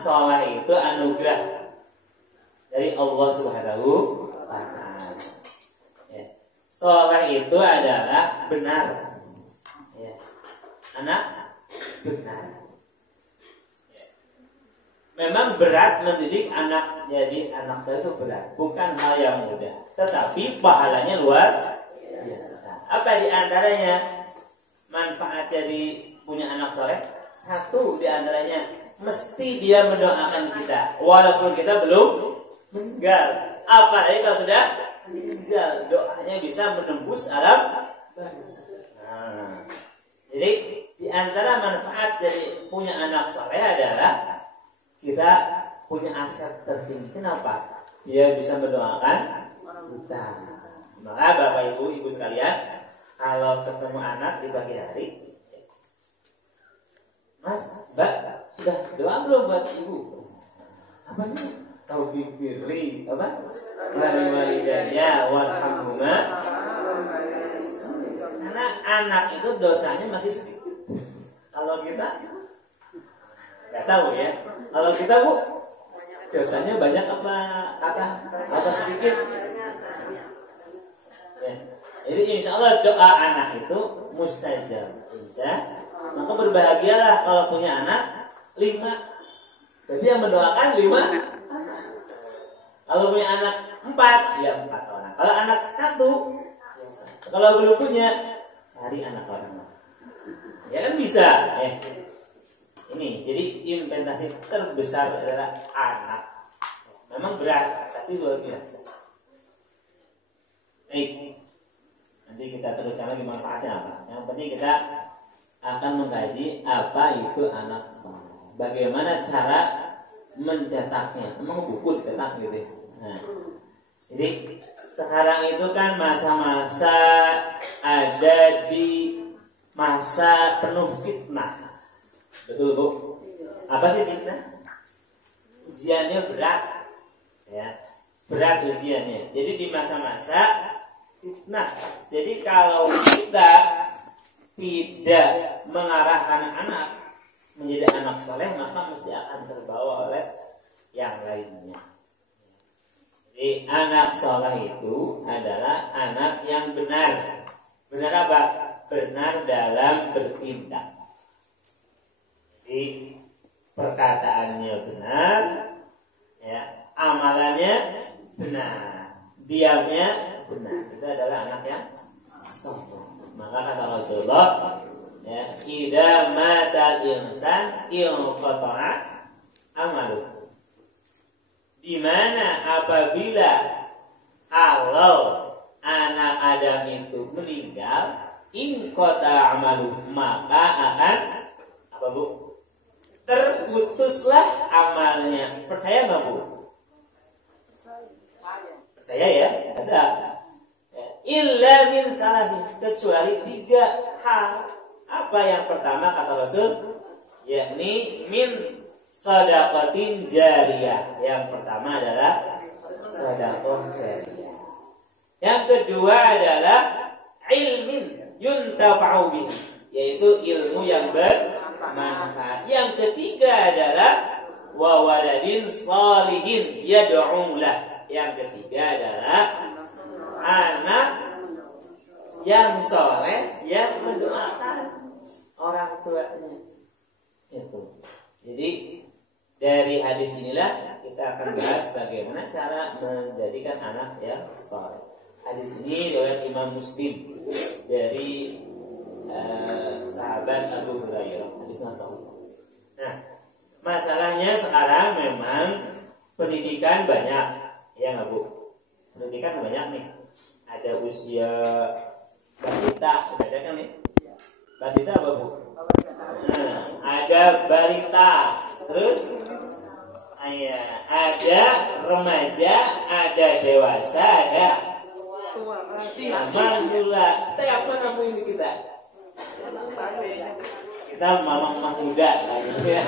soleh itu anugerah dari Allah Subhanahu wa Ta'ala. Ya. Soleh itu adalah benar. Ya. Anak benar. Ya. Memang berat mendidik anak jadi anak soleh itu berat, bukan hal yang mudah. Tetapi pahalanya luar biasa. Apa di antaranya manfaat jadi punya anak soleh? Satu di antaranya mesti dia mendoakan kita walaupun kita belum meninggal. Apalagi kalau sudah meninggal, doanya bisa menembus alam. Nah, jadi di antara manfaat dari punya anak soleh adalah kita punya aset tertinggi. Kenapa? Dia bisa mendoakan kita. Maka Bapak Ibu sekalian, kalau ketemu anak di pagi hari, Mas, Mbak, sudah doa belum buat ibu? Apa sih? Taufiq firli, apa? Wali walidayya warhamhuma. Karena anak itu dosanya masih sedikit. Kalau kita nggak tahu ya. Kalau kita Bu, dosanya banyak apa sedikit? Ya. Jadi insya Allah doa anak itu mustajab. Maka berbahagialah kalau punya anak 5. Jadi yang mendoakan 5. Kalau punya anak 4, ya 4 orang. Kalau anak 1, kalau belum punya, cari anak orang. Ya kan bisa. Ini jadi investasi terbesar adalah anak. Memang berat, tapi luar biasa. Baik. Nanti kita teruskan lagi manfaatnya apa. Yang penting kita akan mengkaji apa itu anak soleh. Bagaimana cara mencetaknya? Emang buku dicetak gitu. Nah, jadi sekarang itu kan masa-masa ada di masa penuh fitnah. Betul Bu? Apa sih fitnah? Ujiannya berat, ya, berat ujiannya. Jadi di masa-masa fitnah. Jadi kalau kita tidak mengarahkan anak menjadi anak soleh, maka mesti akan terbawa oleh yang lainnya. Jadi anak soleh itu adalah anak yang benar. Benar apa? Benar dalam bertindak. Jadi perkataannya benar, ya, amalannya benar, diamnya benar. Itu adalah anak yang soleh. Maka kata Rasulullah, ya, idza matal insan inqata'a amalu. Di mana apabila kalau anak Adam itu meninggal, inqata'a amalu, maka akan apa Bu? Terputuslah amalnya. Percaya nggak Bu? Percaya ya? Ada. Illa min salasin, kecuali 3 hal. Apa yang pertama kata Rasul? Yakni min shadaqatin jariyah. Yang pertama adalah shadaqah jariyah. Yang kedua adalah ilmin yuntafa'u bihi, yaitu ilmu yang bermanfaat. Yang ketiga adalah wa waladin shalihin yad'u lah. Yang ketiga adalah anak yang soleh yang mendoakan orang tuanya. Itu. Jadi dari hadis inilah kita akan bahas bagaimana cara menjadikan anak yang soleh. Hadis ini riwayat Imam Muslim dari sahabat Abu Hurairah. Hadisnya sahih. Nah, masalahnya sekarang memang pendidikan banyak, ya nggak Bu? Pendidikan banyak nih. Ada usia balita, ada kan nih? Balita apa Bu? Nah, ada balita, terus ada remaja, ada dewasa, ada alhamdulillah. Kita apa nama ini kita? Kita mama muda lah ya.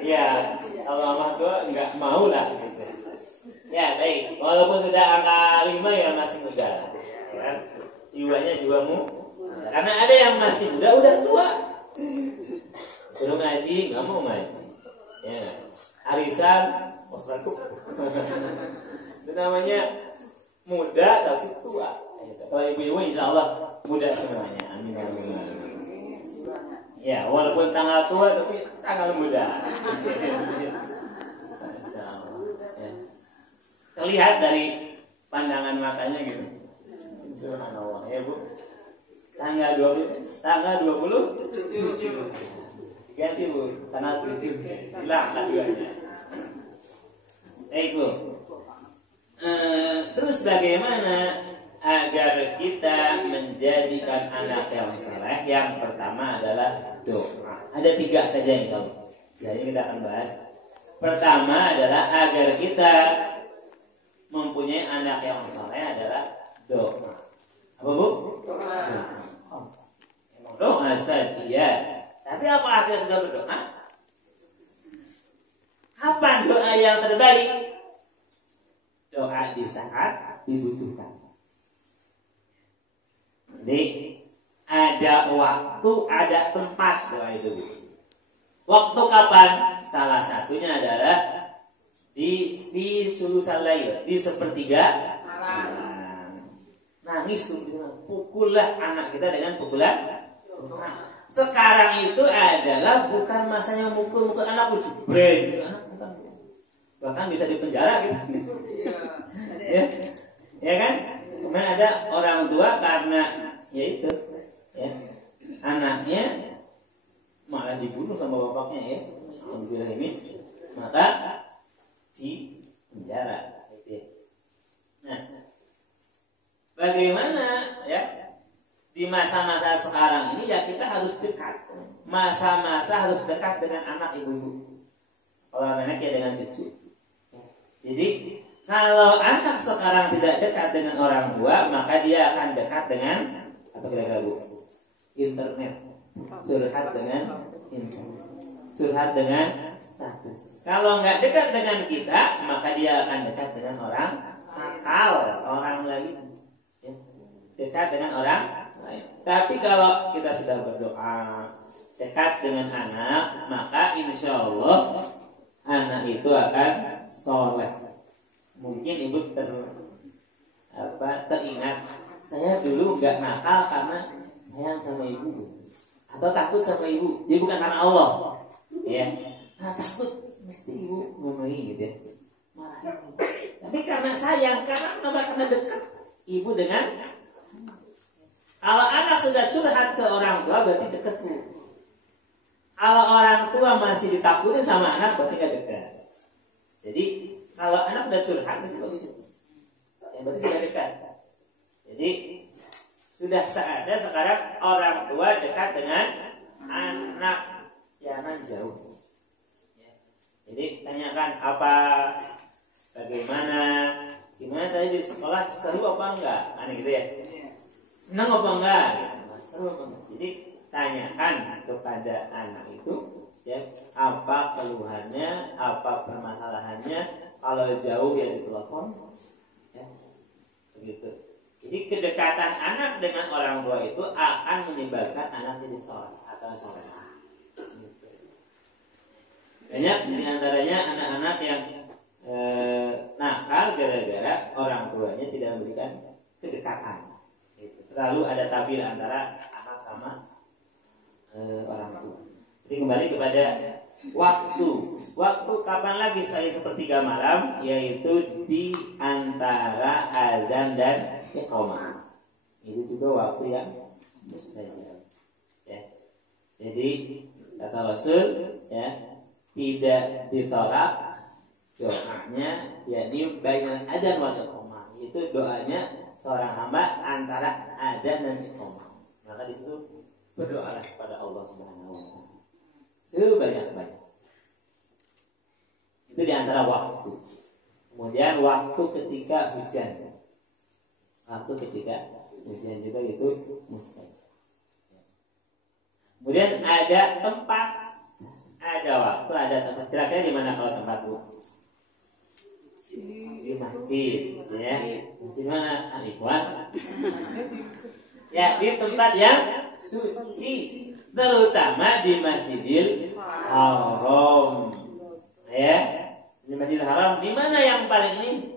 Ya, kalau mama tua nggak mau lah gitu. Ya baik, walaupun sudah angka 5 ya masih muda, ya. Jiwanya jiwamu, karena ada yang masih muda udah tua, suruh ngaji nggak mau ngaji, Ya, arisan wasraku. Itu namanya muda tapi tua. Kalau ibu-ibu insya Allah muda semuanya. Amin. Ya, walaupun tanggal tua tapi tanggal muda. Insya Allah. Ya. Terlihat dari pandangan matanya gitu. Subhanallah ya Bu. Tanggal 20 ganti Bu, tanggal 7 hilang keduanya. Baik Bu. Terus bagaimana agar kita menjadikan anak yang saleh? Yang pertama adalah doa. Ada 3 saja yang kamu. Jadi kita akan bahas. Pertama adalah agar kita mempunyai anak yang saleh adalah doa. Apa Bu? Doa. Emang doa Ustaz? Iya. Tapi apakah kita sudah berdoa? Kapan doa yang terbaik? Doa di saat dibutuhkan. Jadi ada waktu, ada tempat doa itu. Waktu kapan? Salah satunya adalah di fi sulusal lail, di sepertiga malam. Nangis tuh, pukullah anak kita dengan pukulan. Sekarang itu adalah bukan masanya mukul anak jebret gitu. Bahkan bisa dipenjara gitu. Ya kan? Kemudian ada orang tua karena ya itu ya, anaknya malah dibunuh sama bapaknya ya. Ini maka di penjara gitu. Nah, bagaimana ya di masa-masa sekarang ini ya kita harus dekat. Masa-masa harus dekat dengan anak ibu-ibu. Kalau nenek ya dengan cucu. Jadi kalau anak sekarang tidak dekat dengan orang tua, maka dia akan dekat dengan apa kira-kira Bu? Internet. Curhat dengan internet. Curhat dengan status. Kalau nggak dekat dengan kita, maka dia akan dekat dengan orang nakal, orang lain. Ya. Dekat dengan orang lain. Tapi kalau kita sudah berdoa dekat dengan anak, maka insya Allah anak itu akan soleh. Mungkin ibu teringat, saya dulu nggak nakal karena sayang sama ibu atau takut sama ibu. Jadi bukan karena Allah, ya. Karena takut mesti ibu ngomongin gitu ya, marahin ibu. Tapi karena sayang, karena dekat ibu dengan. Kalau anak sudah curhat ke orang tua berarti dekat Bu. Kalau orang tua masih ditakutin sama anak berarti nggak dekat. Jadi kalau anak sudah curhat berarti bagus itu. Ya, berarti sudah dekat. Jadi sudah saatnya sekarang orang tua dekat dengan anak, jangan jauh. Ya. Jadi tanyakan apa, bagaimana, gimana tadi di sekolah seru apa enggak, aneh gitu ya. Senang apa enggak? Seru apa enggak? Jadi tanyakan kepada anak itu ya, apa keluhannya, apa permasalahannya. Kalau jauh ya ditelepon ya, begitu. Jadi kedekatan anak dengan orang tua itu akan menyebabkan anak jadi soleh atau solehah. Gitu. Banyak diantaranya anak-anak yang nakal gara-gara orang tuanya tidak memberikan kedekatan. Gitu. Terlalu ada tabir antara anak sama orang tua. Jadi kembali kepada waktu kapan lagi selain sepertiga malam, yaitu di antara azan dan iqamah. Itu juga waktu yang mustajab. Ya. Jadi kata Rasul ya, tidak ditolak doanya, yakni bainal adzan wal iqamah. Itu doanya seorang hamba antara adzan dan iqamah. Maka di situ berdoalah kepada Allah Subhanahu wa taala. Itu banyak. Itu diantara waktu. Kemudian waktu ketika hujan. Waktu ketika hujan juga itu mustajab. Kemudian ada tempat, ada waktu, ada tempat. Kira-kira di mana kalau tempat Bu? Di masjid, ya. Masjid mana? Al-Ikhwan. Ya, di tempat yang suci. Terutama di Masjidil Haram.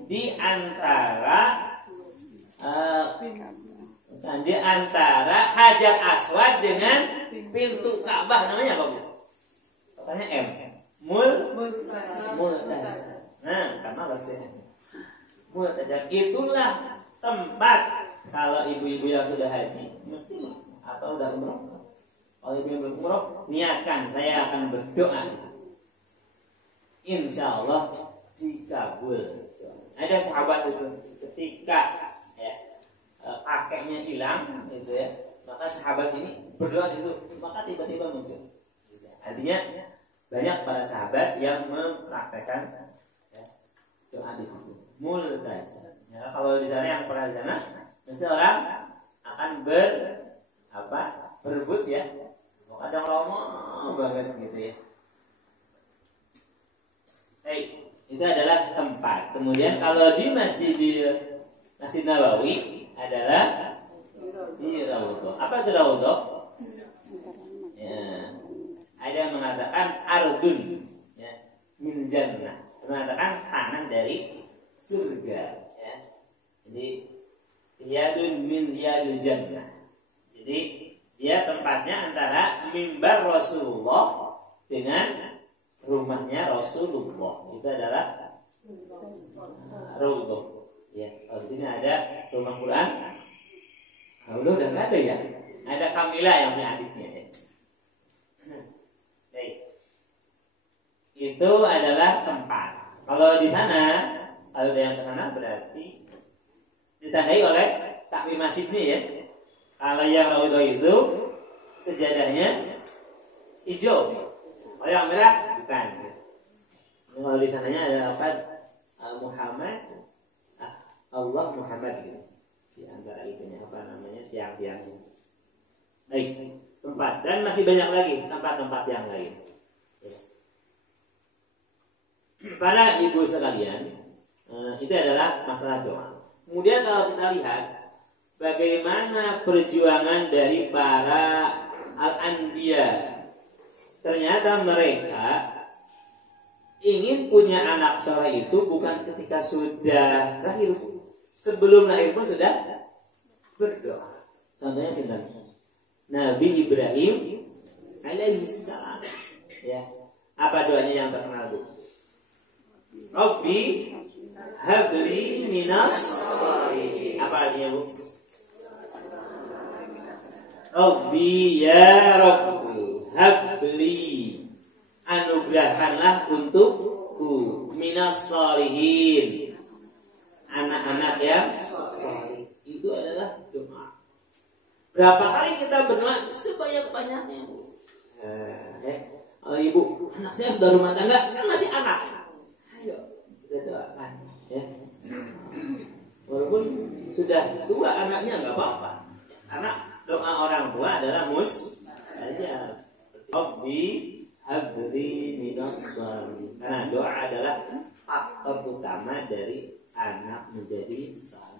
di antara Hajar Aswad dengan pintu Ka'bah. Namanya apa, Bu? Katanya M. Multazam. Nah, karena lesnya Multazam itulah tempat kalau ibu-ibu yang sudah haji mesti atau udah umroh. Kalau ibu yang belum umroh, niatkan saya akan berdoa. Insya Allah dikabul. Ada sahabat itu ketika kakeknya hilang, gitu ya, maka sahabat ini berdoa di situ, maka tiba-tiba muncul. Artinya banyak para sahabat yang mempraktekkan doa di situ. Multazam. Ya, kalau di sana yang pernah di sana, mesti orang akan berebut ya. Kadang lama banget gitu ya. Itu adalah tempat. Kemudian kalau di Masjid Nabawi adalah di Raudhah. Apa itu Raudhah? Ya. Ada yang mengatakan ardun, ya, min jannah, mengatakan tanah dari surga. Ya. Jadi riyadun min riyadil jannah. Jadi dia tempatnya antara mimbar Rasulullah dengan rumahnya Rasulullah. Itu adalah Raudhah. Ya, kalau di sini ada rumah Quran. Raudhah udah nggak ada ya. Ada Kamila yang punya adiknya. Baik. Itu adalah tempat. Kalau di sana, kalau ada yang ke sana berarti ditandai oleh takmir masjidnya ya. Kalau yang Raudhah itu sejadahnya hijau. Kalau yang merah bukan. Kalau di sananya ada apa? Muhammad, Allah Muhammad gitu. Di antara itunya apa namanya, tiang-tiangnya. Baik, tempat dan masih banyak lagi tempat-tempat yang lain. Ya. Para ibu sekalian, itu adalah masalah doa. Kemudian kalau kita lihat bagaimana perjuangan dari para al-anbiya, ternyata mereka ingin punya anak soleh itu bukan ketika sudah lahir, sebelum lahir pun sudah berdoa. Contohnya sinten? Nabi Ibrahim alaihissalam. Ya. Apa doanya yang terkenal, Bu? Rabbi habli minas sholihin. Apa artinya, Bu? Rabbi ya Rabbi habli, anugerahkanlah untukku minas sholihin, anak-anak yang saleh. Itu adalah doa. Berapa kali kita berdoa? Sebanyak-banyaknya. Oh ibu, anak saya sudah rumah tangga, kan masih anak. Ayo kita doakan. Ya. Walaupun sudah tua anaknya nggak apa-apa, karena doa orang tua adalah mustajab. Rabbi habli minas sholihin. Karena doa adalah faktor utama dari anak menjadi saleh.